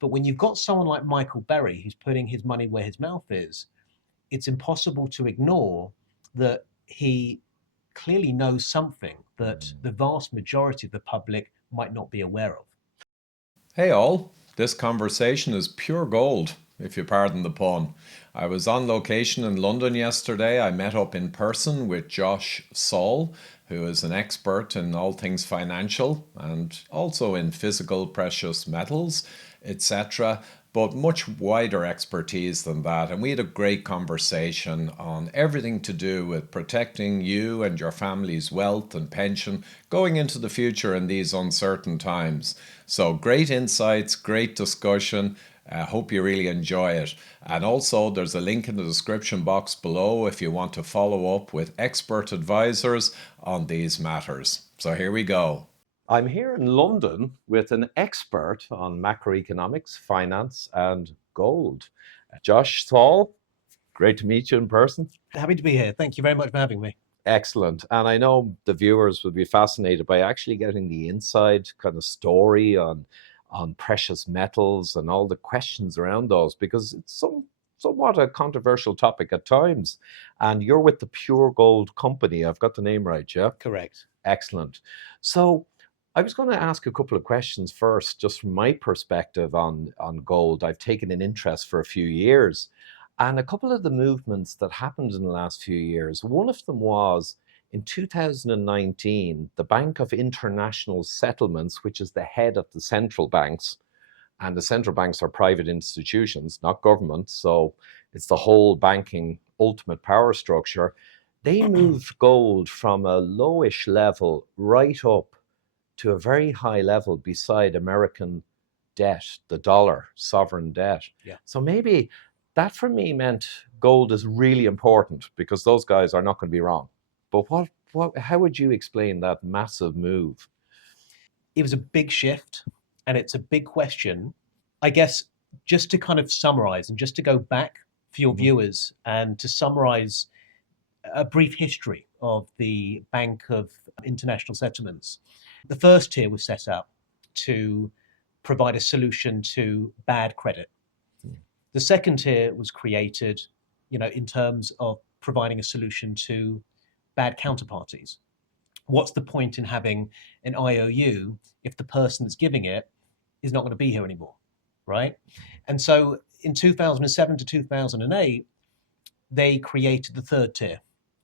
But when you've got someone like Michael Berry who's putting his money where his mouth is, it's impossible to ignore that he clearly knows something that the vast majority of the public might not be aware of. Hey all, this conversation is pure gold, if you pardon the pun. I was on location in London yesterday. I met up in person with Josh Saul, who is an expert in all things financial and also in physical precious metals, etc., but much wider expertise than that. And we had a great conversation on everything to do with protecting you and your family's wealth and pension going into the future in these uncertain times. So, great insights, great discussion. I hope you really enjoy it. And also, there's a link in the description box below if you want to follow up with expert advisors on these matters. So, here we go. I'm here in London with an expert on macroeconomics, finance, and gold. Josh Saul, great to meet you in person. Happy to be here. Thank you very much for having me. Excellent. And I know the viewers would be fascinated by actually getting the inside kind of story on precious metals and all the questions around those, because it's somewhat a controversial topic at times. And you're with the Pure Gold Company. I've got the name right, yeah? Correct. Excellent. So I was going to ask a couple of questions first, just from my perspective on gold. I've taken an interest for a few years. And a couple of the movements that happened in the last few years, one of them was in 2019, the Bank of International Settlements, which is the head of the central banks, and the central banks are private institutions, not government, so it's the whole banking ultimate power structure. They moved gold from a lowish level right up to a very high level beside American debt, the dollar, sovereign debt. Yeah. So maybe that for me meant gold is really important because those guys are not going to be wrong. But how would you explain that massive move? It was a big shift and it's a big question. I guess just to kind of summarize and just to go back for your viewers and to summarize a brief history of the Bank of International Settlements. The first tier was set up to provide a solution to bad credit. The second tier was created, in terms of providing a solution to bad counterparties. What's the point in having an IOU if the person that's giving it is not going to be here anymore, right? And so in 2007 to 2008, they created the third tier,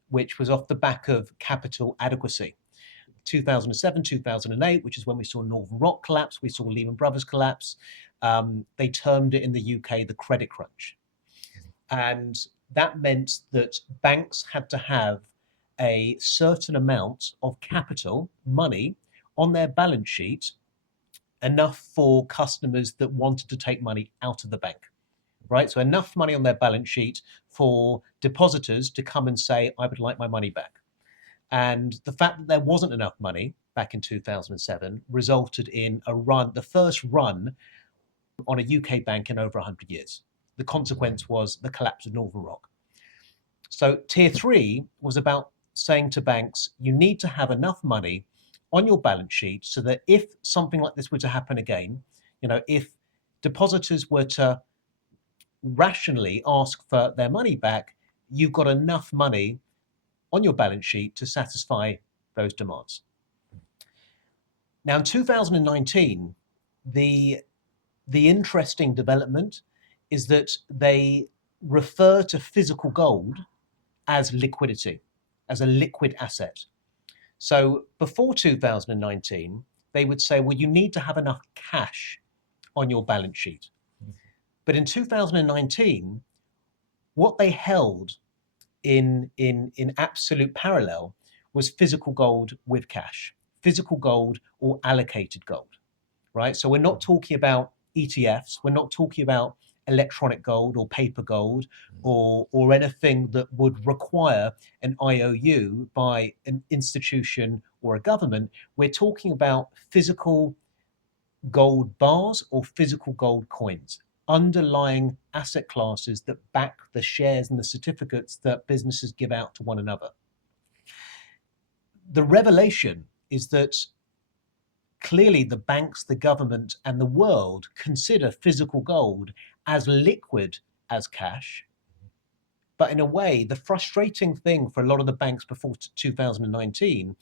which was off the back of capital adequacy. 2007, 2008, which is when we saw Northern Rock collapse, we saw Lehman Brothers collapse. They termed it in the UK the credit crunch. And that meant that banks had to have a certain amount of capital, money, on their balance sheet, enough for customers that wanted to take money out of the bank, right? So enough money on their balance sheet for depositors to come and say, I would like my money back. And the fact that there wasn't enough money back in 2007 resulted in the first run on a UK bank in over 100 years. The consequence was the collapse of Northern Rock. So tier 3 was about saying to banks, you need to have enough money on your balance sheet so that if something like this were to happen again, if depositors were to rationally ask for their money back, you've got enough money on your balance sheet to satisfy those demands. Now, in 2019, the interesting development is that they refer to physical gold as liquidity, as a liquid asset. So before 2019, they would say, well, you need to have enough cash on your balance sheet. But in 2019, what they held in absolute parallel was physical gold with cash, physical gold or allocated gold, right? So we're not talking about ETFs, we're not talking about electronic gold or paper gold or anything that would require an IOU by an institution or a government. We're talking about physical gold bars or physical gold coins, underlying asset classes that back the shares and the certificates that businesses give out to one another. The revelation is that clearly the banks, the government, and the world consider physical gold as liquid as cash. But in a way, the frustrating thing for a lot of the banks before 2019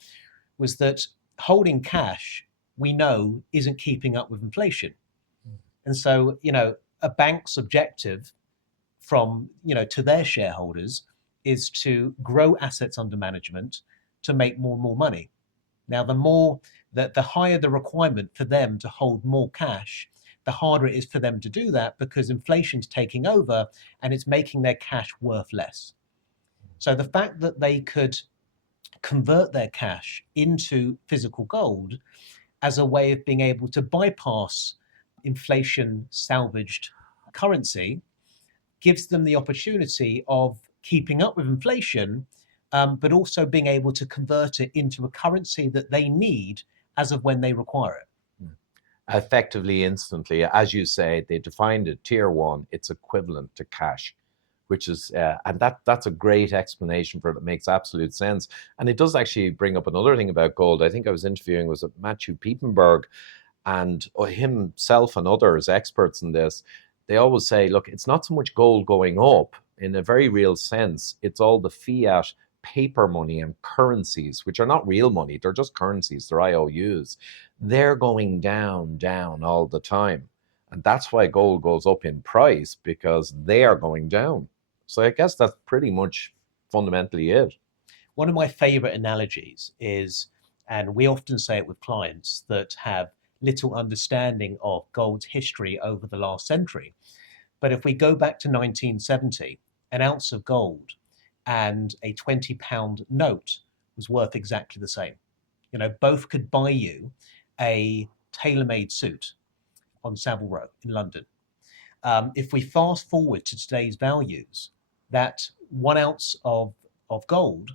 was that holding cash, we know, isn't keeping up with inflation. And so, a bank's objective from, to their shareholders is to grow assets under management to make more and more money. Now, the higher the requirement for them to hold more cash, the harder it is for them to do that because inflation's taking over and it's making their cash worth less. So the fact that they could convert their cash into physical gold as a way of being able to bypass inflation salvaged currency gives them the opportunity of keeping up with inflation, but also being able to convert it into a currency that they need as of when they require it. Effectively, instantly, as you say, they defined it tier one, it's equivalent to cash, which is, and that's a great explanation for it. It makes absolute sense. And it does actually bring up another thing about gold. I think I was interviewing, was it Matthew Piepenberg, and himself and others, experts in this, they always say, look, it's not so much gold going up in a very real sense. It's all the fiat paper money and currencies, which are not real money. They're just currencies. They're IOUs. They're going down all the time. And that's why gold goes up in price, because they are going down. So I guess that's pretty much fundamentally it. One of my favorite analogies is, and we often say it with clients that have little understanding of gold's history over the last century. But if we go back to 1970, an ounce of gold and a £20 note was worth exactly the same. Both could buy you a tailor-made suit on Savile Row in London. If we fast forward to today's values, that 1 ounce of gold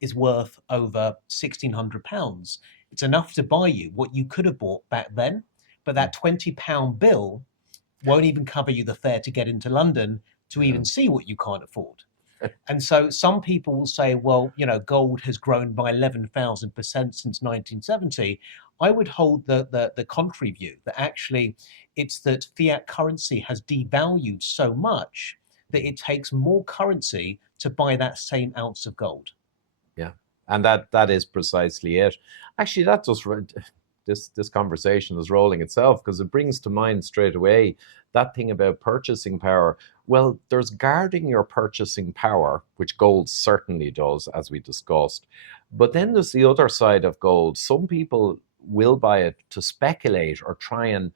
is worth over £1,600. It's enough to buy you what you could have bought back then, but that £20 bill won't even cover you the fare to get into London to even see what you can't afford. And so some people will say, well, gold has grown by 11,000% since 1970. I would hold the contrary view, that actually it's that fiat currency has devalued so much that it takes more currency to buy that same ounce of gold. Yeah, and that is precisely it. Actually, that just this conversation is rolling itself, because it brings to mind straight away that thing about purchasing power. Well, there's guarding your purchasing power, which gold certainly does, as we discussed. But then there's the other side of gold. Some people will buy it to speculate or try and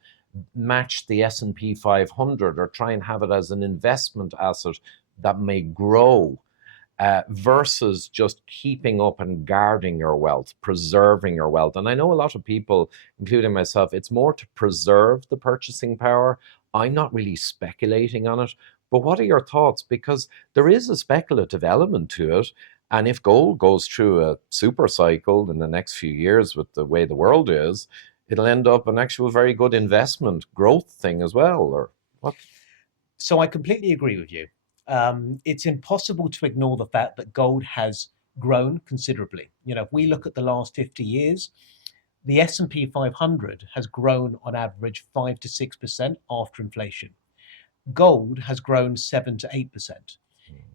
match the S&P 500 or try and have it as an investment asset that may grow. Versus just keeping up and guarding your wealth, preserving your wealth. And I know a lot of people, including myself, it's more to preserve the purchasing power. I'm not really speculating on it. But what are your thoughts? Because there is a speculative element to it. And if gold goes through a super cycle in the next few years with the way the world is, it'll end up an actual very good investment growth thing as well, or what? So I completely agree with you. It's impossible to ignore the fact that gold has grown considerably. If we look at the last 50 years, the S&P 500 has grown on average 5 to 6% after inflation. Gold has grown 7 to 8%.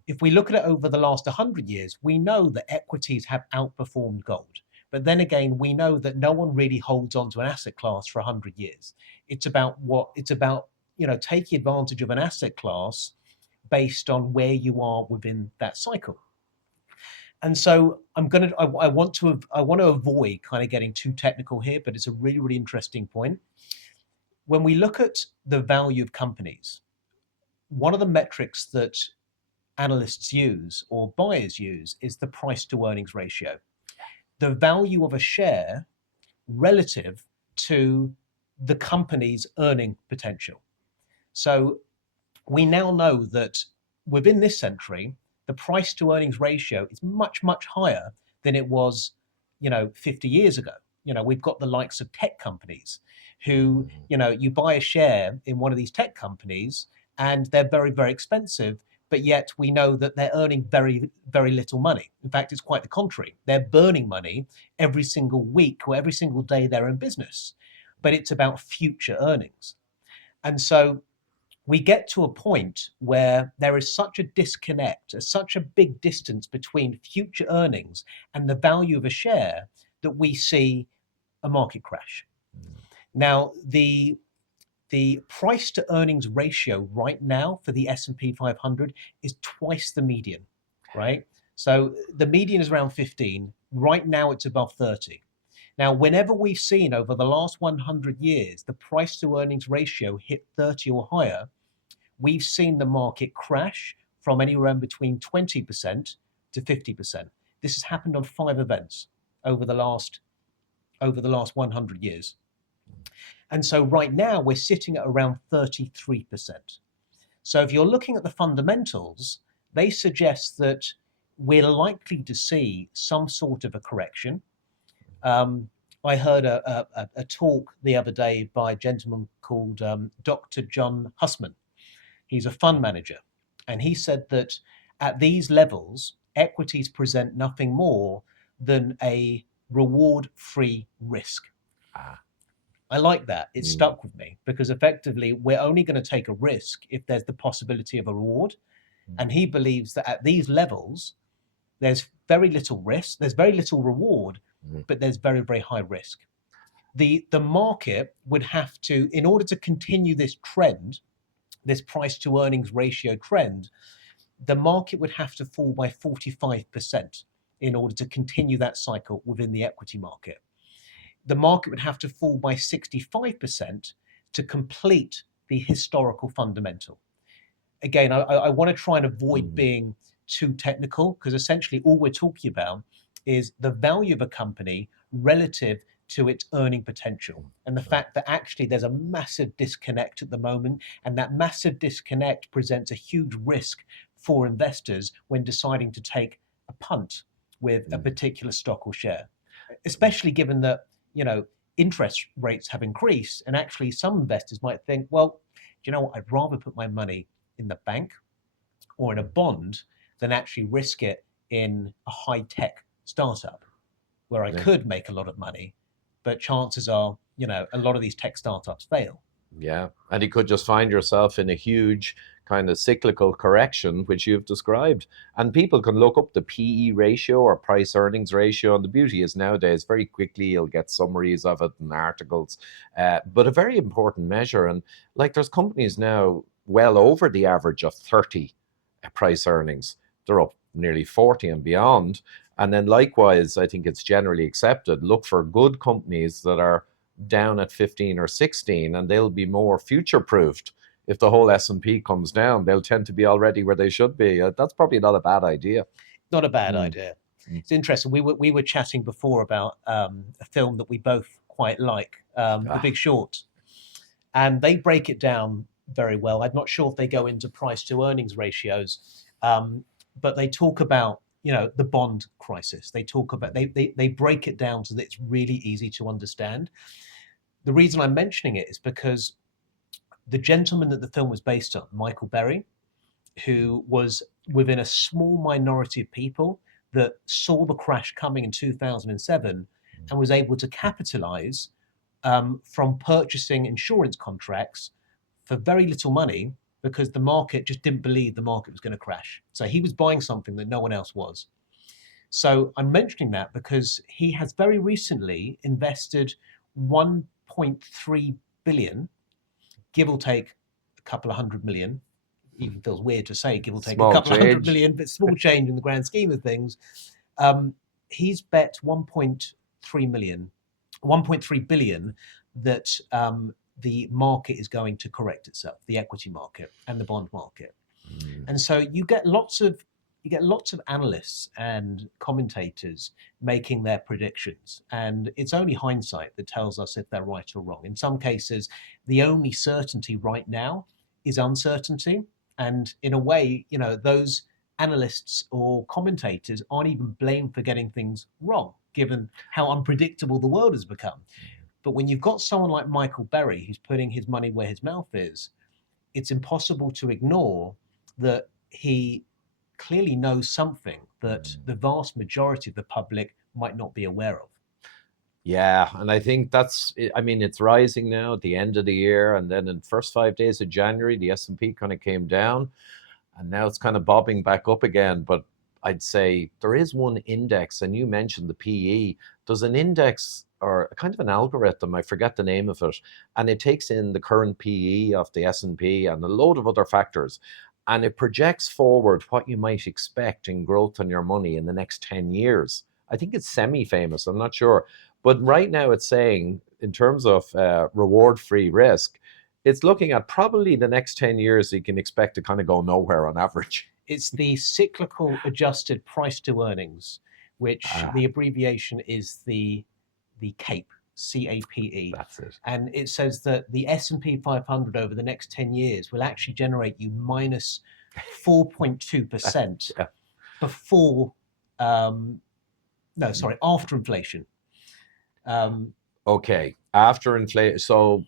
If we look at it over the last 100 years, we know that equities have outperformed gold. But then again, we know that no one really holds on to an asset class for 100 years. It's about taking advantage of an asset class based on where you are within that cycle. And so I want to avoid kind of getting too technical here, but it's a really, really interesting point. When we look at the value of companies, one of the metrics that analysts use or buyers use is the price to earnings ratio. The value of a share relative to the company's earning potential. So we now know that within this century, the price to earnings ratio is much, much higher than it was, 50 years ago. We've got the likes of tech companies who, you buy a share in one of these tech companies and they're very, very expensive, but yet we know that they're earning very, very little money. In fact, it's quite the contrary. They're burning money every single week or every single day they're in business, but it's about future earnings. And so we get to a point where there is such a disconnect, such a big distance between future earnings and the value of a share that we see a market crash. Now, the price to earnings ratio right now for the S&P 500 is twice the median, right? So the median is around 15. Right now it's above 30. Now, whenever we've seen over the last 100 years the price to earnings ratio hit 30 or higher, we've seen the market crash from anywhere between 20% to 50%. This has happened on 5 events over the last 100 years. And so right now we're sitting at around 33%. So if you're looking at the fundamentals, they suggest that we're likely to see some sort of a correction. I heard a talk the other day by a gentleman called Dr. John Hussman. He's a fund manager. And he said that at these levels, equities present nothing more than a reward-free risk. I like that. It stuck with me because effectively we're only going to take a risk if there's the possibility of a reward. And he believes that at these levels, there's very little risk, there's very little reward, but there's very, very high risk. The market would have to, in order to continue this trend, this price to earnings ratio trend, the market would have to fall by 45% in order to continue that cycle within the equity market. The market would have to fall by 65% to complete the historical fundamental. Again, I want to try and avoid being too technical because essentially all we're talking about is the value of a company relative to its earning potential, and the fact that actually there's a massive disconnect at the moment, and that massive disconnect presents a huge risk for investors when deciding to take a punt with a particular stock or share, especially given that, you know, interest rates have increased, and actually some investors might think, well, you know what, I'd rather put my money in the bank or in a bond than actually risk it in a high-tech startup where I could make a lot of money, but chances are, you know, a lot of these tech startups fail. Yeah, and you could just find yourself in a huge kind of cyclical correction, which you've described. And people can look up the PE ratio or price earnings ratio. And the beauty is nowadays, very quickly, you'll get summaries of it and articles. But a very important measure. And like there's companies now well over the average of 30 price earnings. They're up nearly 40 and beyond. And then likewise, I think it's generally accepted, look for good companies that are down at 15 or 16, and they'll be more future-proofed. If the whole S&P comes down, they'll tend to be already where they should be. That's probably not a bad idea. Not a bad idea. It's interesting. We were chatting before about a film that we both quite like, The Big Short, and they break it down very well. I'm not sure if they go into price to earnings ratios, but they talk about, you know, the bond crisis. They talk about, they break it down so that it's really easy to understand. The reason I'm mentioning it is because the gentleman that the film was based on, Michael Berry, who was within a small minority of people that saw the crash coming in 2007 and was able to capitalize from purchasing insurance contracts for very little money because the market just didn't believe the market was going to crash. So he was buying something that no one else was. So I'm mentioning that because he has very recently invested 1.3 billion, give or take a couple of hundred million. Even feels weird to say give or take Small a couple of hundred change. million, but small change in the grand scheme of things. He's bet 1.3 billion that the market is going to correct itself, the equity market and the bond market. And so you get lots of analysts and commentators making their predictions, and it's only hindsight that tells us if they're right or wrong. In some cases, the only certainty right now is uncertainty, and in a way, you know, those analysts or commentators aren't even blamed for getting things wrong, given how unpredictable the world has become. But when you've got someone like Michael Berry who's putting his money where his mouth is, it's impossible to ignore that he clearly knows something that the vast majority of the public might not be aware of. Yeah, and I think I mean, it's rising now at the end of the year, and then in the first 5 days of January, the S&P kind of came down, and now it's kind of bobbing back up again. But I'd say there is one index, and you mentioned the PE. There's an index or a kind of an algorithm, I forget the name of it, and it takes in the current PE of the S&P and a load of other factors, and it projects forward what you might expect in growth on your money in the next 10 years. I think it's semi-famous, I'm not sure. But right now it's saying, in terms of reward-free risk, it's looking at probably the next 10 years you can expect to kind of go nowhere on average. It's the cyclical adjusted price to earnings, which the abbreviation is the CAPE, CAPE. That's it. And it says that the S&P 500 over the next 10 years will actually generate you minus 4.2% Yeah. before, after inflation. Okay, after inflation, so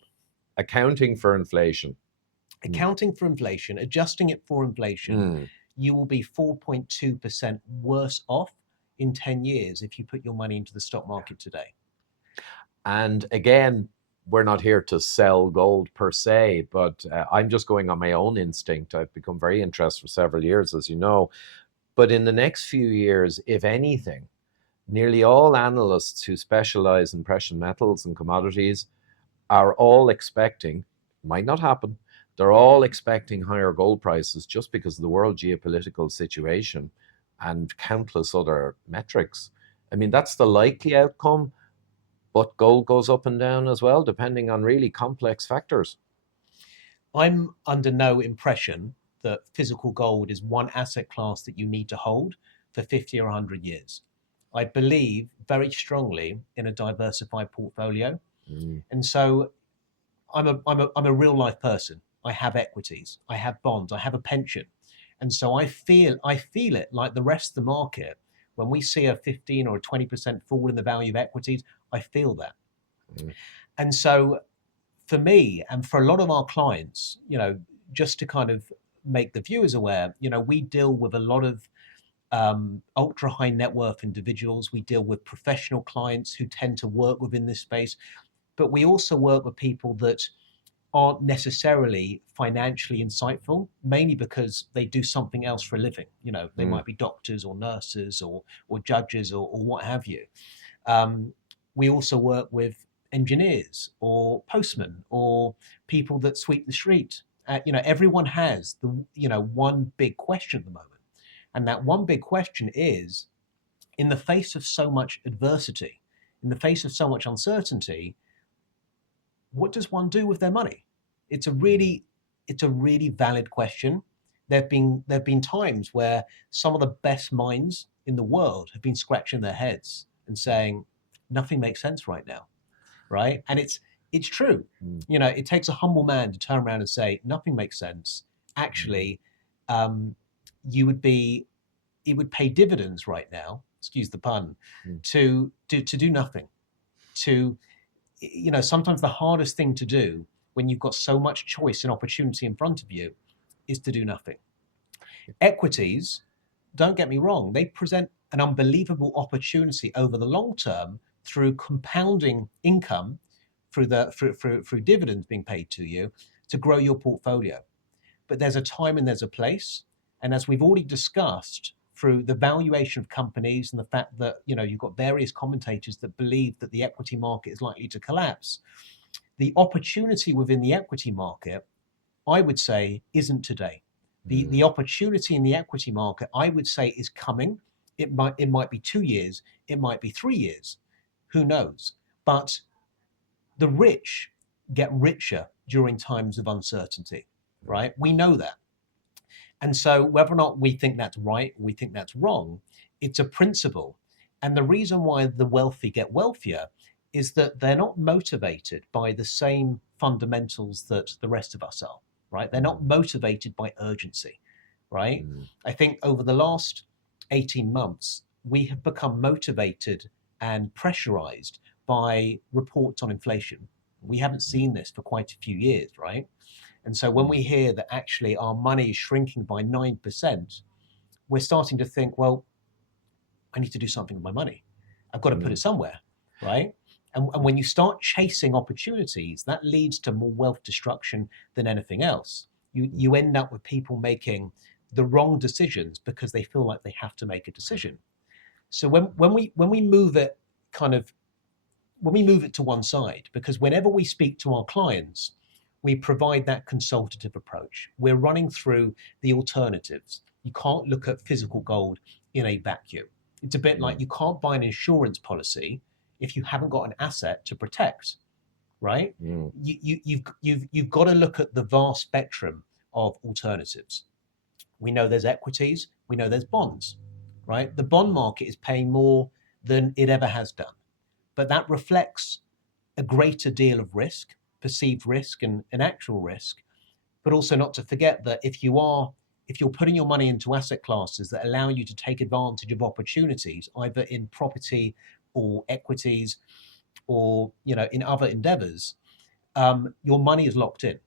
accounting for inflation. Accounting for inflation, adjusting it for inflation, you will be 4.2% worse off in 10 years if you put your money into the stock market today. And again, we're not here to sell gold per se, but I'm just going on my own instinct. I've become very interested for several years, as you know. But in the next few years, if anything, nearly all analysts who specialize in precious metals and commodities are all expecting, might not happen, they're all expecting higher gold prices just because of the world geopolitical situation and countless other metrics. I mean, that's the likely outcome, but gold goes up and down as well, depending on really complex factors. I'm under no impression that physical gold is one asset class that you need to hold for 50 or 100 years. I believe very strongly in a diversified portfolio. And so I'm a real life person. I have equities, I have bonds, I have a pension. And so I feel it like the rest of the market. When we see a 15 or a 20% fall in the value of equities, I feel that. And so for me and for a lot of our clients, just to kind of make the viewers aware, we deal with a lot of ultra high net worth individuals. We deal with professional clients who tend to work within this space, but we also work with people that aren't necessarily financially insightful, mainly because they do something else for a living. They might be doctors or nurses or judges or what have you. We also work with engineers or postmen or people that sweep the street. Everyone has the one big question at the moment. And that one big question is, in the face of so much adversity, in the face of so much uncertainty, what does one do with their money? It's a really valid question. There've been times where some of the best minds in the world have been scratching their heads and saying, nothing makes sense right now, right? And it's true. It takes a humble man to turn around and say, nothing makes sense. Actually, it would pay dividends right now, excuse the pun, to do nothing. Sometimes the hardest thing to do when you've got so much choice and opportunity in front of you is to do nothing. Equities, don't get me wrong, they present an unbelievable opportunity over the long term through compounding income, through dividends being paid to you, to grow your portfolio. But there's a time and there's a place. And as we've already discussed, through the valuation of companies and the fact that you've got various commentators that believe that the equity market is likely to collapse, the opportunity within the equity market, I would say, isn't today. The opportunity in the equity market, I would say, is coming. It might be 2 years, it might be 3 years, who knows? But the rich get richer during times of uncertainty, right? We know that. And so whether or not we think that's right, we think that's wrong, it's a principle. And the reason why the wealthy get wealthier is that they're not motivated by the same fundamentals that the rest of us are, right? They're not motivated by urgency, right? I think over the last 18 months, we have become motivated and pressurized by reports on inflation. We haven't seen this for quite a few years, right? And so when we hear that actually our money is shrinking by 9%, we're starting to think, well, I need to do something with my money. I've got to put it somewhere, right? And when you start chasing opportunities, that leads to more wealth destruction than anything else. You end up with people making the wrong decisions because they feel like they have to make a decision. So when we move it when we move it to one side, because whenever we speak to our clients, we provide that consultative approach. We're running through the alternatives. You can't look at physical gold in a vacuum. It's a bit like you can't buy an insurance policy if you haven't got an asset to protect, right? You've got to look at the vast spectrum of alternatives. We know there's equities, we know there's bonds, right? The bond market is paying more than it ever has done, but that reflects a greater deal of risk, perceived risk and actual risk, but also not to forget that if you're putting your money into asset classes that allow you to take advantage of opportunities, either in property or equities or in other endeavors, your money is locked in.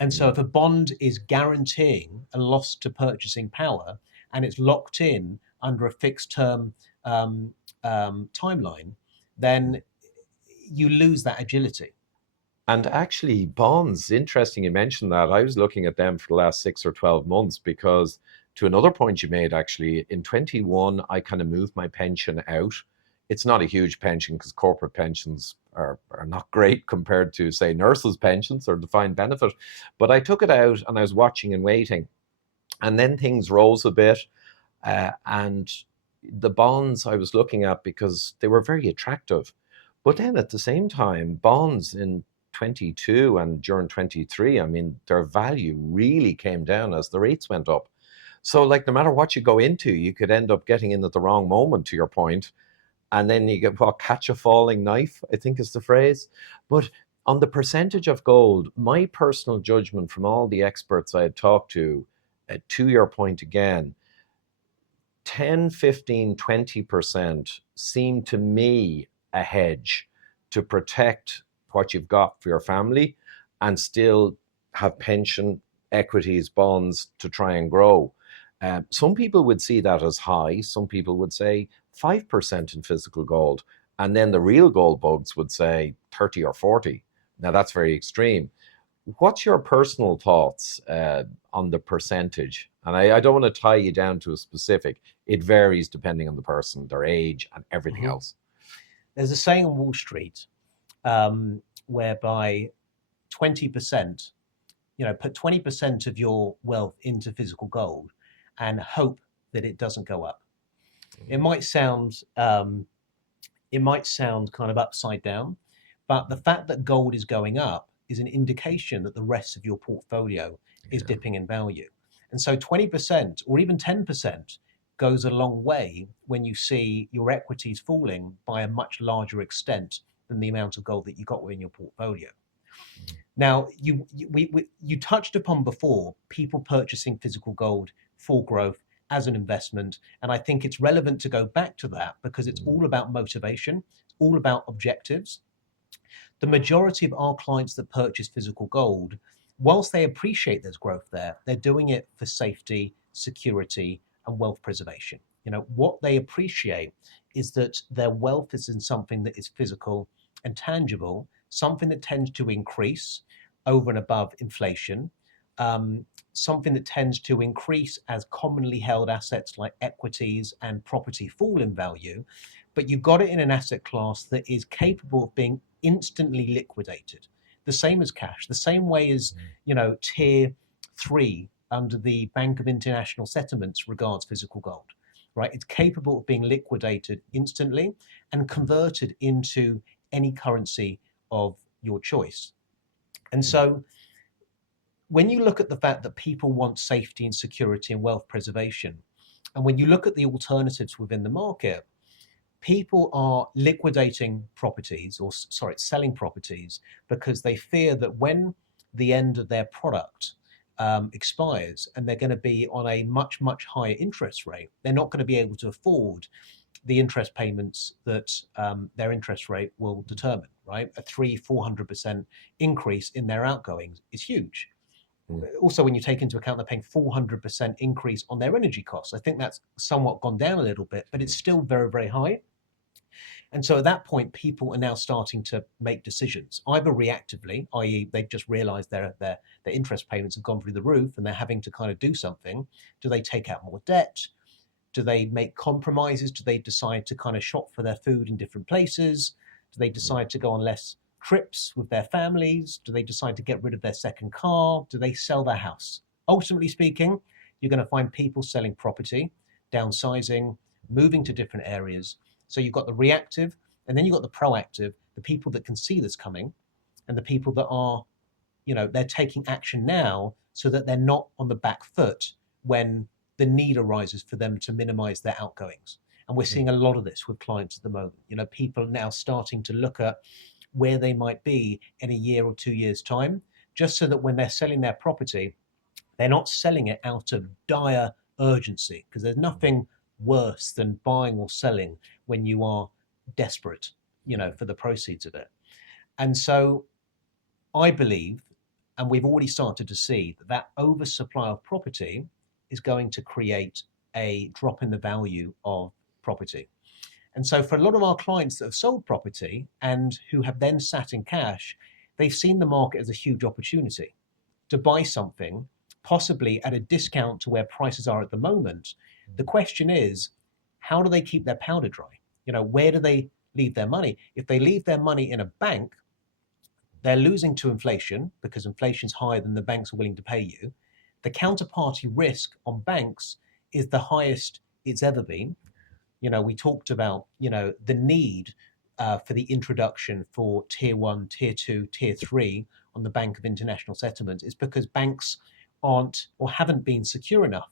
And so if a bond is guaranteeing a loss to purchasing power and it's locked in under a fixed term timeline, then you lose that agility. And actually, bonds, interesting you mentioned that. I was looking at them for the last 6 or 12 months because, to another point you made, actually, in 21, I kind of moved my pension out. It's not a huge pension because corporate pensions are not great compared to, say, nurses' pensions or defined benefit. But I took it out and I was watching and waiting. And then things rose a bit. And the bonds I was looking at, because they were very attractive. But then at the same time, bonds in 22 and during 23, I mean, their value really came down as the rates went up. So like, no matter what you go into, you could end up getting in at the wrong moment, to your point. And then you get, catch a falling knife, I think is the phrase. But on the percentage of gold, my personal judgment from all the experts I had talked to your point again, 10, 15, 20% seem to me a hedge to protect what you've got for your family and still have pension, equities, bonds to try and grow. Some people would see that as high. Some people would say 5% in physical gold. And then the real gold bugs would say 30 or 40. Now that's very extreme. What's your personal thoughts on the percentage? And I don't want to tie you down to a specific. It varies depending on the person, their age, and everything else. There's a saying on Wall Street whereby 20%, put 20% of your wealth into physical gold and hope that it doesn't go up. It might sound kind of upside down, but the fact that gold is going up is an indication that the rest of your portfolio is dipping in value. And so 20% or even 10% goes a long way when you see your equities falling by a much larger extent than the amount of gold that you got in your portfolio. Now, you touched upon before people purchasing physical gold for growth as an investment. And I think it's relevant to go back to that because it's all about motivation, all about objectives. The majority of our clients that purchase physical gold, whilst they appreciate there's growth there, they're doing it for safety, security, and wealth preservation. What they appreciate is that their wealth is in something that is physical and tangible, something that tends to increase over and above inflation, something that tends to increase as commonly held assets like equities and property fall in value, but you've got it in an asset class that is capable of being instantly liquidated, the same as cash, the same way as tier 3 under the Bank of International Settlements regards physical gold, right? It's capable of being liquidated instantly and converted into any currency of your choice. And so when you look at the fact that people want safety and security and wealth preservation, and when you look at the alternatives within the market, people are liquidating properties selling properties because they fear that when the end of their product expires and they're going to be on a much, much higher interest rate, they're not going to be able to afford the interest payments that their interest rate will determine, right? A 400% increase in their outgoings is huge. Also, when you take into account they're paying 400% increase on their energy costs, I think that's somewhat gone down a little bit, but it's still very, very high. And so at that point, people are now starting to make decisions, either reactively, i.e., they've just realized their interest payments have gone through the roof and they're having to kind of do something. Do they take out more debt? Do they make compromises? Do they decide to kind of shop for their food in different places? Do they decide to go on less trips with their families? Do they decide to get rid of their second car? Do they sell their house? Ultimately speaking, you're going to find people selling property, downsizing, moving to different areas. So you've got the reactive, and then you've got the proactive, the people that can see this coming, and the people that are, they're taking action now so that they're not on the back foot when the need arises for them to minimize their outgoings. And we're seeing a lot of this with clients at the moment. People are now starting to look at where they might be in a year or 2 years' time, just so that when they're selling their property, they're not selling it out of dire urgency, because there's nothing worse than buying or selling when you are desperate, for the proceeds of it. And so I believe, and we've already started to see, that oversupply of property is going to create a drop in the value of property. And so for a lot of our clients that have sold property and who have then sat in cash, they've seen the market as a huge opportunity to buy something, possibly at a discount to where prices are at the moment. The question is, how do they keep their powder dry? Where do they leave their money? If they leave their money in a bank, they're losing to inflation because inflation's higher than the banks are willing to pay you. The counterparty risk on banks is the highest it's ever been. We talked about, the need for the introduction for tier 1, tier 2, tier 3 on the Bank of International Settlements is because banks aren't or haven't been secure enough.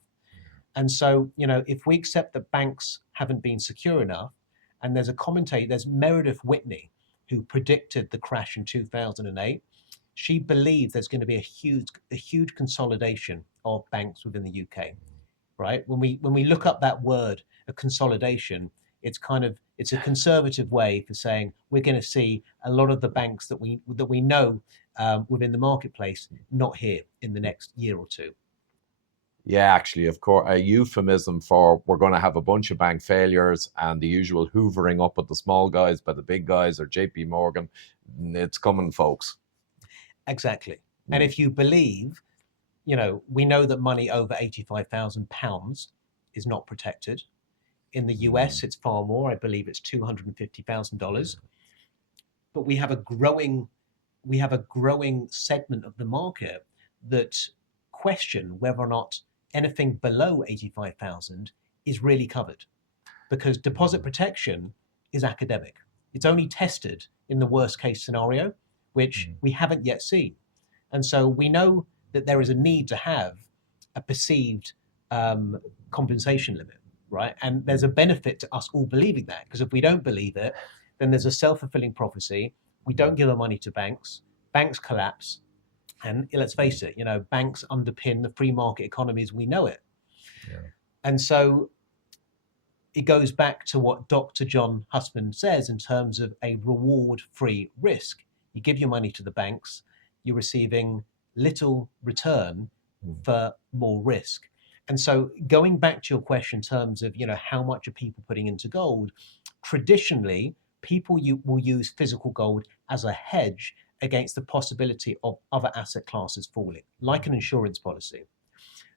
And so, if we accept that banks haven't been secure enough, and there's a commentator, there's Meredith Whitney, who predicted the crash in 2008. She believes there's going to be a huge consolidation of banks within the UK, right? When we look up that word, a consolidation, it's a conservative way for saying we're going to see a lot of the banks that we know within the marketplace not here in the next year or two. Yeah, actually, of course, a euphemism for we're going to have a bunch of bank failures and the usual hoovering up at the small guys by the big guys or JP Morgan. It's coming, folks. Exactly. And if you believe, we know that money over £85,000 is not protected. In the US, it's far more. I believe it's $250,000. But we have a growing segment of the market that question whether or not anything below 85,000 is really covered, because deposit protection is academic. It's only tested in the worst case scenario, which we haven't yet seen. And so we know that there is a need to have a perceived compensation limit, right? And there's a benefit to us all believing that, because if we don't believe it, then there's a self-fulfilling prophecy. We don't give our money to banks, banks collapse. And let's face it, banks underpin the free market economy as we know it. Yeah. And so it goes back to what Dr. John Husband says in terms of a reward-free risk. You give your money to the banks, you're receiving little return for more risk. And so going back to your question in terms of, how much are people putting into gold? Traditionally, people will use physical gold as a hedge against the possibility of other asset classes falling, like an insurance policy.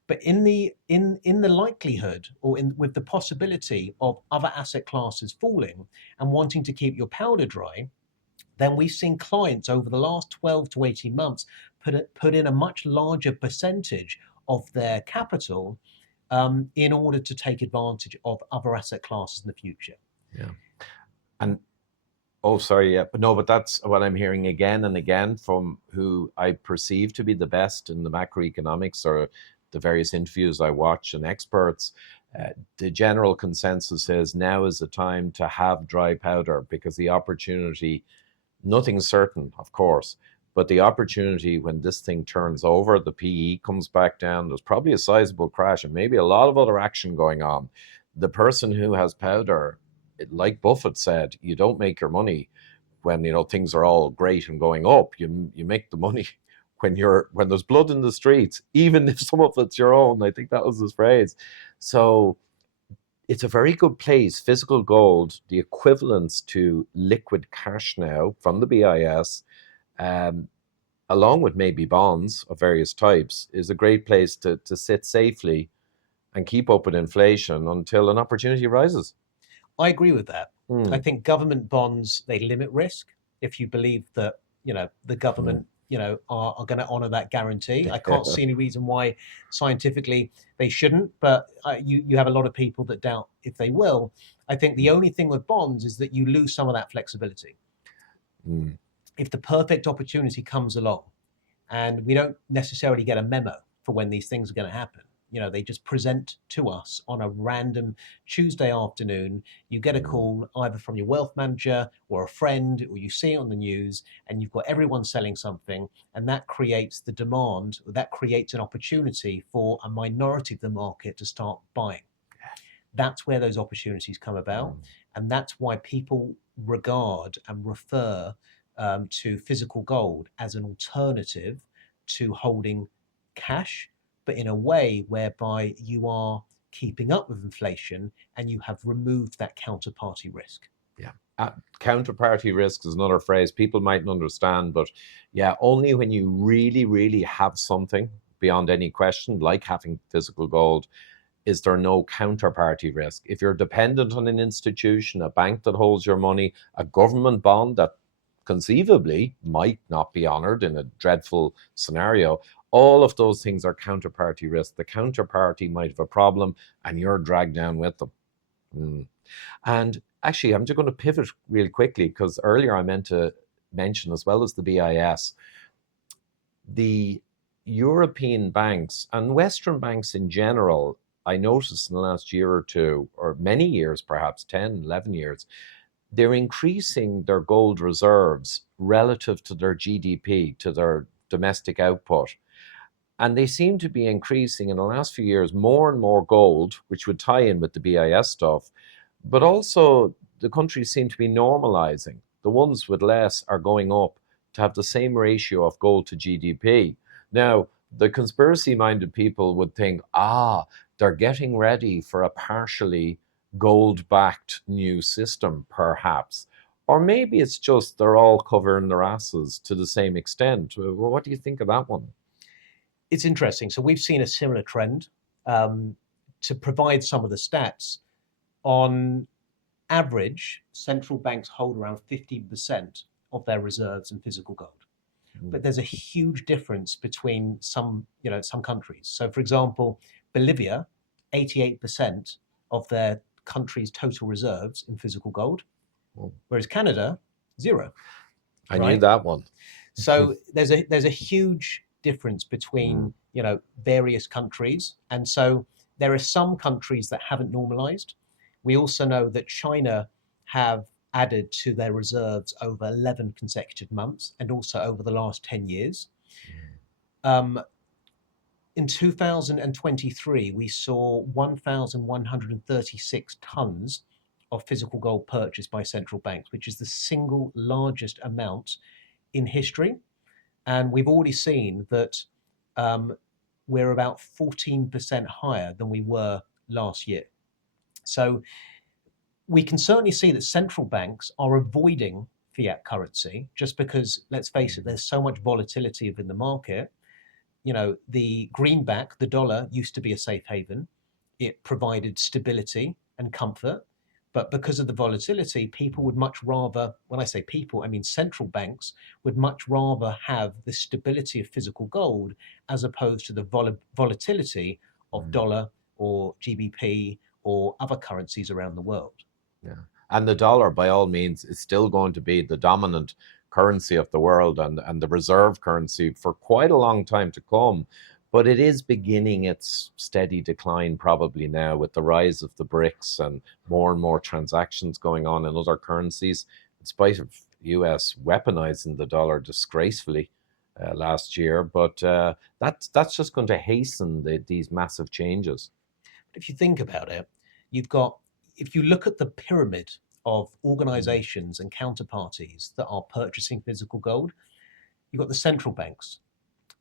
But in the likelihood, or with the possibility of other asset classes falling and wanting to keep your powder dry, then we've seen clients over the last 12 to 18 months put in a much larger percentage of their capital in order to take advantage of other asset classes in the future. Yeah. And oh, sorry, yeah, but that's what I'm hearing again and again from who I perceive to be the best in the macroeconomics or the various interviews I watch and experts. The general consensus is now is the time to have dry powder, because the opportunity, nothing's certain, of course, but the opportunity when this thing turns over, the PE comes back down, there's probably a sizable crash and maybe a lot of other action going on. The person who has powder like Buffett said, you don't make your money when things are all great and going up. You make the money when there's blood in the streets, even if some of it's your own. I think that was his phrase. So it's a very good place. Physical gold, the equivalence to liquid cash now from the BIS, along with maybe bonds of various types, is a great place to sit safely and keep up with inflation until an opportunity arises. I agree with that. I think government bonds, they limit risk. If you believe that, the government, are going to honor that guarantee. I can't see any reason why scientifically they shouldn't, but you have a lot of people that doubt if they will. I think the only thing with bonds is that you lose some of that flexibility. If the perfect opportunity comes along, and we don't necessarily get a memo for when these things are going to happen, they just present to us on a random Tuesday afternoon. You get a call either from your wealth manager or a friend, or you see it on the news, and you've got everyone selling something, and that creates the demand, that creates an opportunity for a minority of the market to start buying. That's where those opportunities come about. And that's why people regard and refer to physical gold as an alternative to holding cash, but in a way whereby you are keeping up with inflation and you have removed that counterparty risk. Yeah. Counterparty risk is another phrase people mightn't understand, but yeah, only when you really, really have something beyond any question, like having physical gold, is there no counterparty risk. If you're dependent on an institution, a bank that holds your money, a government bond that conceivably might not be honored in a dreadful scenario, all of those things are counterparty risk. The counterparty might have a problem and you're dragged down with them. And actually, I'm just going to pivot really quickly, because earlier I meant to mention, as well as the BIS, the European banks and Western banks in general, I noticed in the last year or two, or many years, perhaps 10, 11 years, they're increasing their gold reserves relative to their GDP, to their domestic output. And they seem to be increasing in the last few years more and more gold, which would tie in with the BIS stuff. But also the countries seem to be normalizing. The ones with less are going up to have the same ratio of gold to GDP. Now, the conspiracy-minded people would think, they're getting ready for a partially gold-backed new system, perhaps. Or maybe it's just they're all covering their asses to the same extent. What do you think of that one? It's interesting. So we've seen a similar trend. To provide some of the stats, on average, central banks hold around 15% of their reserves in physical gold. But there's a huge difference between some countries. So, for example, Bolivia, 88% of their country's total reserves in physical gold, whereas Canada, 0. I knew that one. So there's a huge difference between various countries, and so there are some countries that haven't normalized. We also know that China have added to their reserves over 11 consecutive months, and also over the last 10 years. In 2023, we saw 1,136 tons of physical gold purchased by central banks, which is the single largest amount in history. And we've already seen that we're about 14% higher than we were last year. So we can certainly see that central banks are avoiding fiat currency just because, let's face it, there's so much volatility within the market. The greenback, the dollar, used to be a safe haven. It provided stability and comfort. But because of the volatility, people would much rather, when I say people, I mean central banks, would much rather have the stability of physical gold as opposed to the volatility of dollar or GBP or other currencies around the world. Yeah. And the dollar, by all means, is still going to be the dominant currency of the world and the reserve currency for quite a long time to come. But it is beginning its steady decline probably now with the rise of the BRICS and more transactions going on in other currencies, in spite of US weaponizing the dollar disgracefully last year. But that's just going to hasten these massive changes. If you think about it, if you look at the pyramid of organizations and counterparties that are purchasing physical gold. You've got the central banks.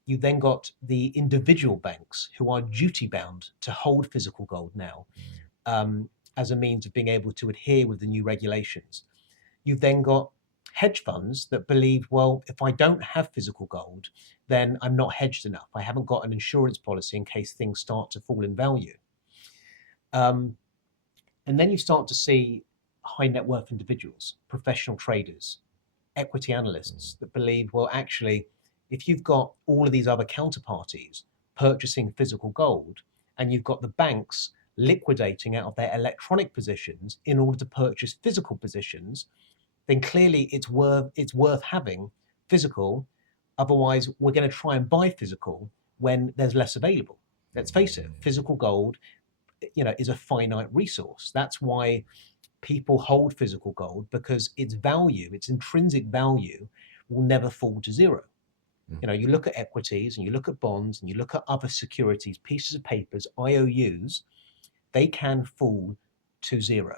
You then got the individual banks who are duty bound to hold physical gold now, as a means of being able to adhere with the new regulations. You've then got hedge funds that believe, well, if I don't have physical gold, then I'm not hedged enough. I haven't got an insurance policy in case things start to fall in value. And then you start to see high net worth individuals, professional traders, equity analysts that believe, well, actually, if you've got all of these other counterparties purchasing physical gold and you've got the banks liquidating out of their electronic positions in order to purchase physical positions, then clearly it's worth having physical. Otherwise, we're going to try and buy physical when there's less available. Let's face it, physical gold, is a finite resource. That's why people hold physical gold, because its value, its intrinsic value, will never fall to zero. You look at equities and you look at bonds and you look at other securities, pieces of papers, IOUs, they can fall to zero.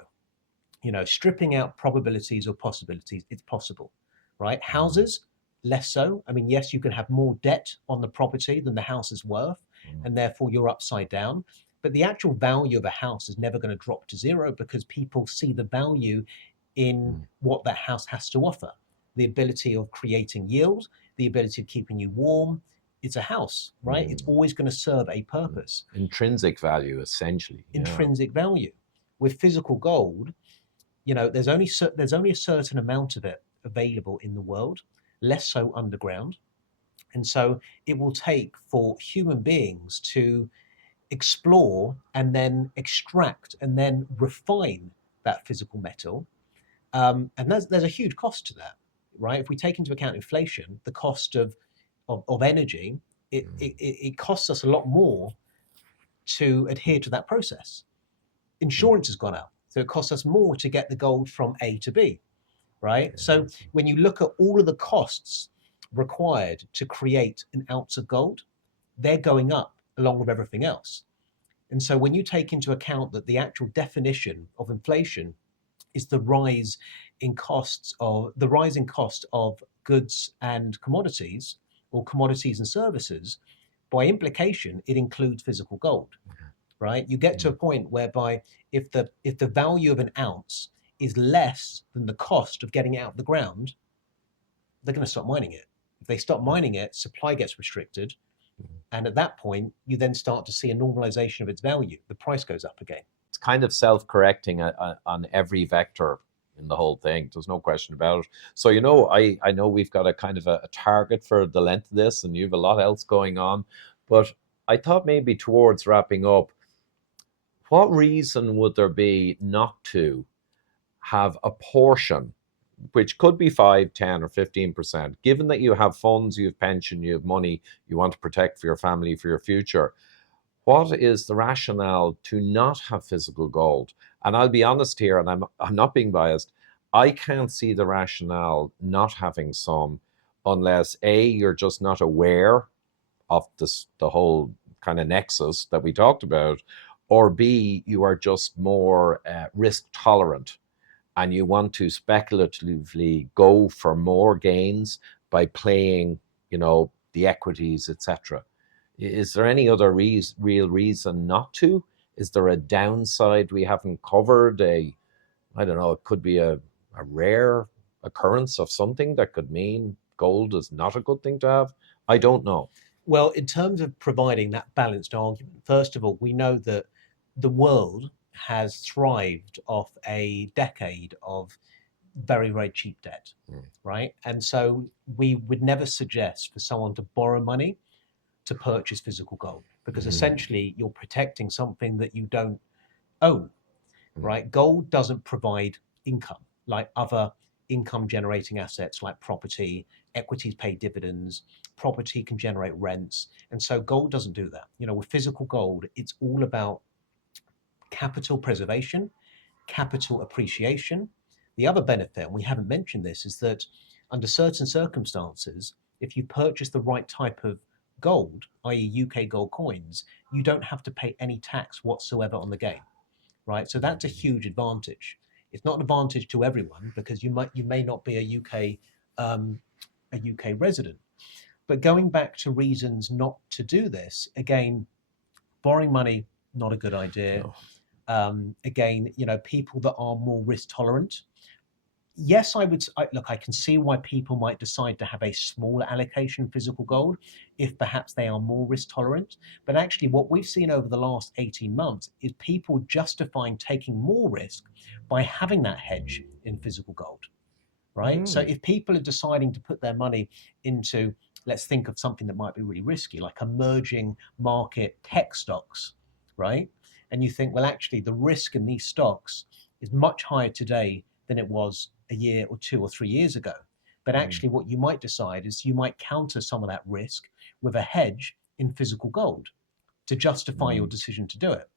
Stripping out probabilities or possibilities, it's possible, right? Houses, less so. I mean, yes, you can have more debt on the property than the house is worth, and therefore you're upside down. But the actual value of a house is never going to drop to zero, because people see the value in what that house has to offer. The ability of creating yield, the ability of keeping you warm. It's a house, right? It's always going to serve a purpose. Intrinsic value, essentially. Intrinsic value. With physical gold, there's only a certain amount of it available in the world, less so underground. And so it will take for human beings to explore and then extract and then refine that physical metal. And there's a huge cost to that, right? If we take into account inflation, the cost of energy, it costs us a lot more to adhere to that process. Insurance has gone up, so it costs us more to get the gold from A to B, right? So when you look at all of the costs required to create an ounce of gold, they're going up along with everything else. And so when you take into account that the actual definition of inflation is the rise in cost of goods and commodities, or commodities and services, by implication, it includes physical gold, right? You get to a point whereby if the value of an ounce is less than the cost of getting it out of the ground, they're going to stop mining it. If they stop mining it, supply gets restricted. And at that point, you then start to see a normalization of its value. The price goes up again. It's kind of self-correcting on every vector in the whole thing. There's no question about it. So, I know we've got a kind of a target for the length of this, and you have a lot else going on. But I thought maybe towards wrapping up, what reason would there be not to have a portion, which could be 5, 10, or 15%, given that you have funds, you have pension, you have money you want to protect for your family, for your future? What is the rationale to not have physical gold? And I'll be honest here, and I'm not being biased, I can't see the rationale not having some unless A, you're just not aware of the whole kind of nexus that we talked about, or B, you are just more risk tolerant and you want to speculatively go for more gains by playing, the equities, etc. Is there any other real reason not to? Is there a downside we haven't covered? I don't know, it could be a rare occurrence of something that could mean gold is not a good thing to have. I don't know. Well, in terms of providing that balanced argument, first of all, we know that the world has thrived off a decade of very, very cheap debt, right? And so we would never suggest for someone to borrow money to purchase physical gold, because essentially you're protecting something that you don't own, right? Gold doesn't provide income like other income generating assets like property. Equities pay dividends, property can generate rents, and so gold doesn't do that. With physical gold, it's all about capital preservation, capital appreciation. The other benefit, and we haven't mentioned this, is that under certain circumstances, if you purchase the right type of gold, i.e. UK gold coins, you don't have to pay any tax whatsoever on the gain, right? So that's a huge advantage. It's not an advantage to everyone because you may not be a UK resident. But going back to reasons not to do this, again, borrowing money, not a good idea. No. Again, people that are more risk tolerant. Yes, I can see why people might decide to have a smaller allocation of physical gold if perhaps they are more risk tolerant. But actually, what we've seen over the last 18 months is people justifying taking more risk by having that hedge in physical gold, right? So if people are deciding to put their money into, let's think of something that might be really risky, like emerging market tech stocks, right? And you think, well, actually, the risk in these stocks is much higher today than it was a year or 2 or 3 years ago. But actually, what you might decide is you might counter some of that risk with a hedge in physical gold to justify your decision to do it.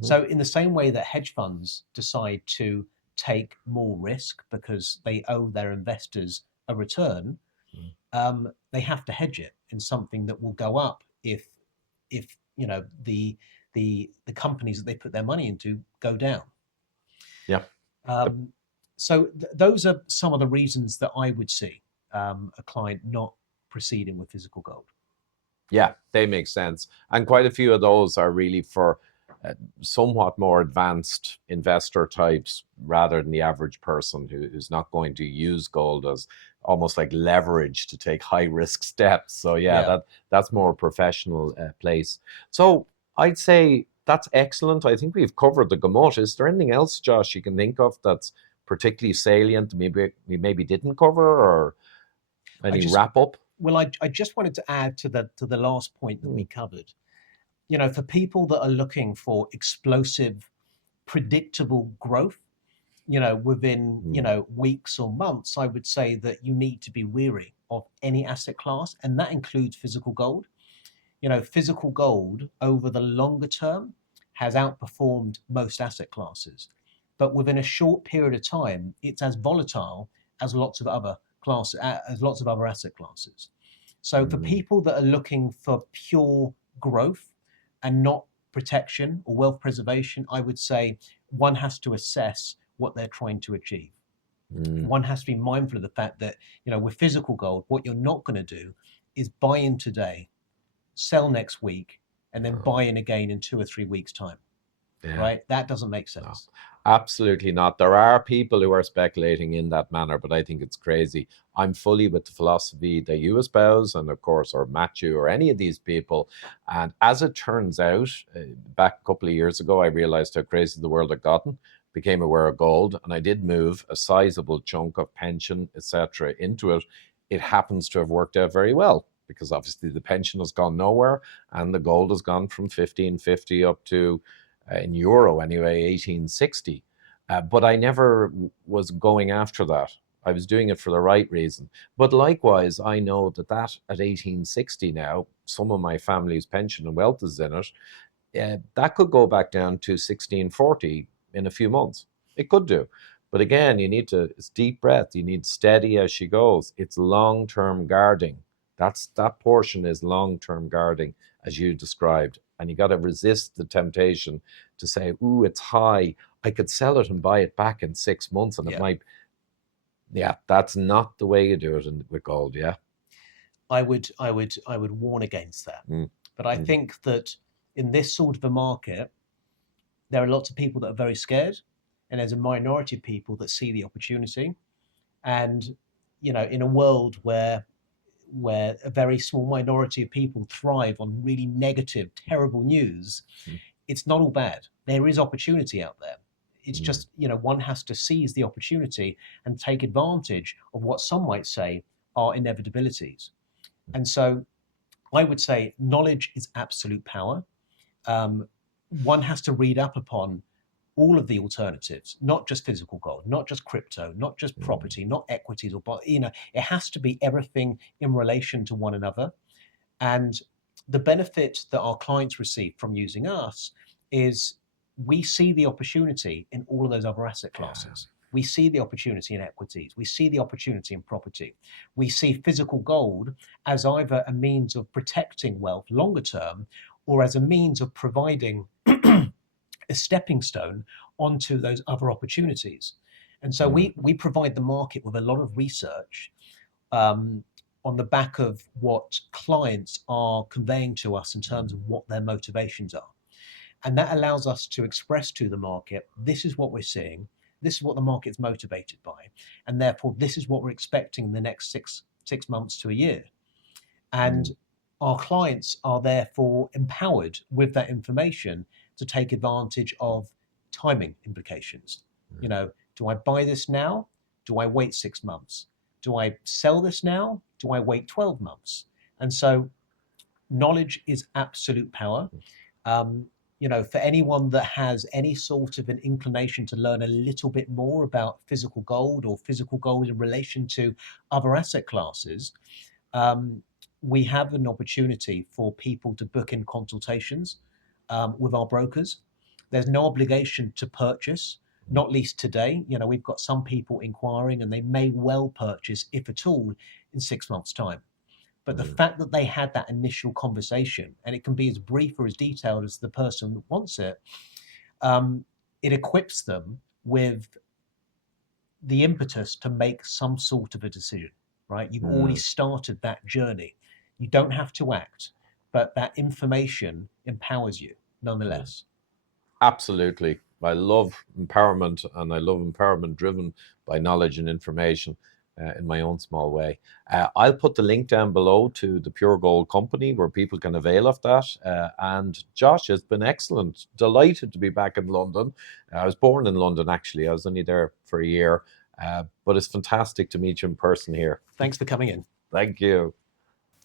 So in the same way that hedge funds decide to take more risk because they owe their investors a return, they have to hedge it in something that will go up if the companies that they put their money into go down. Yeah. So those are some of the reasons that I would see a client not proceeding with physical gold. Yeah, they make sense. And quite a few of those are really for somewhat more advanced investor types rather than the average person who's not going to use gold as almost like leverage to take high risk steps. So that's more a professional place. So I'd say that's excellent. I think we've covered the gamut. Is there anything else, Josh, you can think of that's particularly salient, maybe we maybe didn't cover, or any wrap up? Well, I just wanted to add to the last point that we covered. For people that are looking for explosive, predictable growth, within weeks or months, I would say that you need to be wary of any asset class, and that includes physical gold. Physical gold over the longer term has outperformed most asset classes, but within a short period of time, it's as volatile as lots of other asset classes. So for people that are looking for pure growth and not protection or wealth preservation, I would say one has to assess what they're trying to achieve. One has to be mindful of the fact that, with physical gold, what you're not going to do is buy in today, sell next week, and then buy in again in 2 or 3 weeks' time. Yeah. Right? That doesn't make sense. No, absolutely not. There are people who are speculating in that manner, but I think it's crazy. I'm fully with the philosophy that you espouse, and of course, or Matthew, or any of these people. And as it turns out, back a couple of years ago, I realized how crazy the world had gotten, became aware of gold, and I did move a sizable chunk of pension, etc., into it. It happens to have worked out very well, because obviously the pension has gone nowhere, and the gold has gone from 1550 up to, in euro anyway, 1860. But I never was going after that. I was doing it for the right reason. But likewise, I know that at 1860 now, some of my family's pension and wealth is in it. That could go back down to 1640 in a few months. It could do. But again, it's deep breath. You need steady as she goes. It's long-term guarding. That portion is long-term guarding, as you described. And you got to resist the temptation to say, ooh, it's high. I could sell it and buy it back in 6 months, and it might. Yeah, that's not the way you do it with gold. Yeah, I would warn against that. But I think that in this sort of a market, there are lots of people that are very scared, and there's a minority of people that see the opportunity. And in a world where a very small minority of people thrive on really negative, terrible news, it's not all bad. There is opportunity out there. It's just, one has to seize the opportunity and take advantage of what some might say are inevitabilities. And so I would say knowledge is absolute power. One has to read up upon all of the alternatives, not just physical gold, not just crypto, not just property, not equities, it has to be everything in relation to one another. And the benefit that our clients receive from using us is we see the opportunity in all of those other asset classes. We see the opportunity in equities. We see the opportunity in property. We see physical gold as either a means of protecting wealth longer term, or as a means of providing a stepping stone onto those other opportunities. And so we provide the market with a lot of research on the back of what clients are conveying to us in terms of what their motivations are. And that allows us to express to the market, this is what we're seeing, this is what the market's motivated by, and therefore this is what we're expecting in the next six months to a year. And our clients are therefore empowered with that information to take advantage of timing implications. You know, do I buy this now? Do I wait 6 months? Do I sell this now? Do I wait 12 months? And so knowledge is absolute power. You know, for anyone that has any sort of an inclination to learn a little bit more about physical gold or physical gold in relation to other asset classes, we have an opportunity for people to book in consultations with our brokers. There's no obligation to purchase, not least today. You know, we've got some people inquiring and they may well purchase, if at all, in 6 months' time. But the fact that they had that initial conversation, and it can be as brief or as detailed as the person wants it, it equips them with the impetus to make some sort of a decision, right? You've already started that journey. You don't have to act, but that information empowers you nonetheless. Absolutely. I love empowerment, and I love empowerment driven by knowledge and information in my own small way. I'll put the link down below to the Pure Gold company where people can avail of that. And Josh, it's been excellent. Delighted to be back in London. I was born in London, actually. I was only there for a year. But it's fantastic to meet you in person here. Thanks for coming in. Thank you.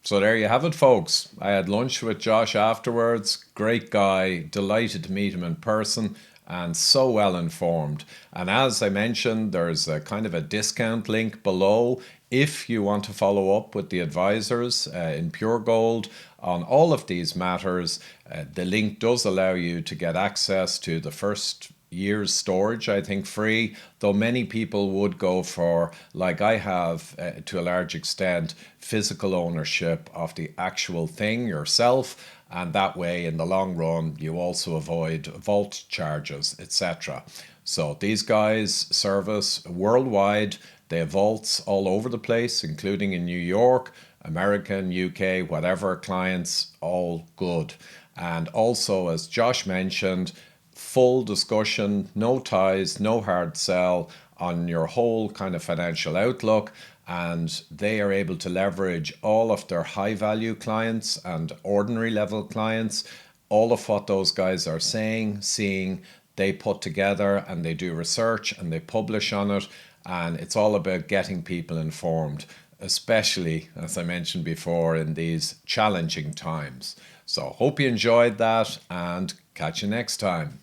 So there you have it, folks. I had lunch with Josh afterwards. Great guy. Delighted to meet him in person and so well informed. And as I mentioned, there's a kind of a discount link below if you want to follow up with the advisors in Pure Gold on all of these matters. The link does allow you to get access to the first year's storage, I think, free, though many people would go for, like I have to a large extent, physical ownership of the actual thing yourself, and that way in the long run you also avoid vault charges, etc. So these guys service worldwide. They have vaults all over the place, including in New York, American, UK, whatever, clients, all good. And also, as Josh mentioned, full discussion, no ties, no hard sell on your whole kind of financial outlook. And they are able to leverage all of their high value clients and ordinary level clients. All of what those guys are saying, seeing, they put together, and they do research and they publish on it. And it's all about getting people informed, especially, as I mentioned before, in these challenging times. So hope you enjoyed that, and catch you next time.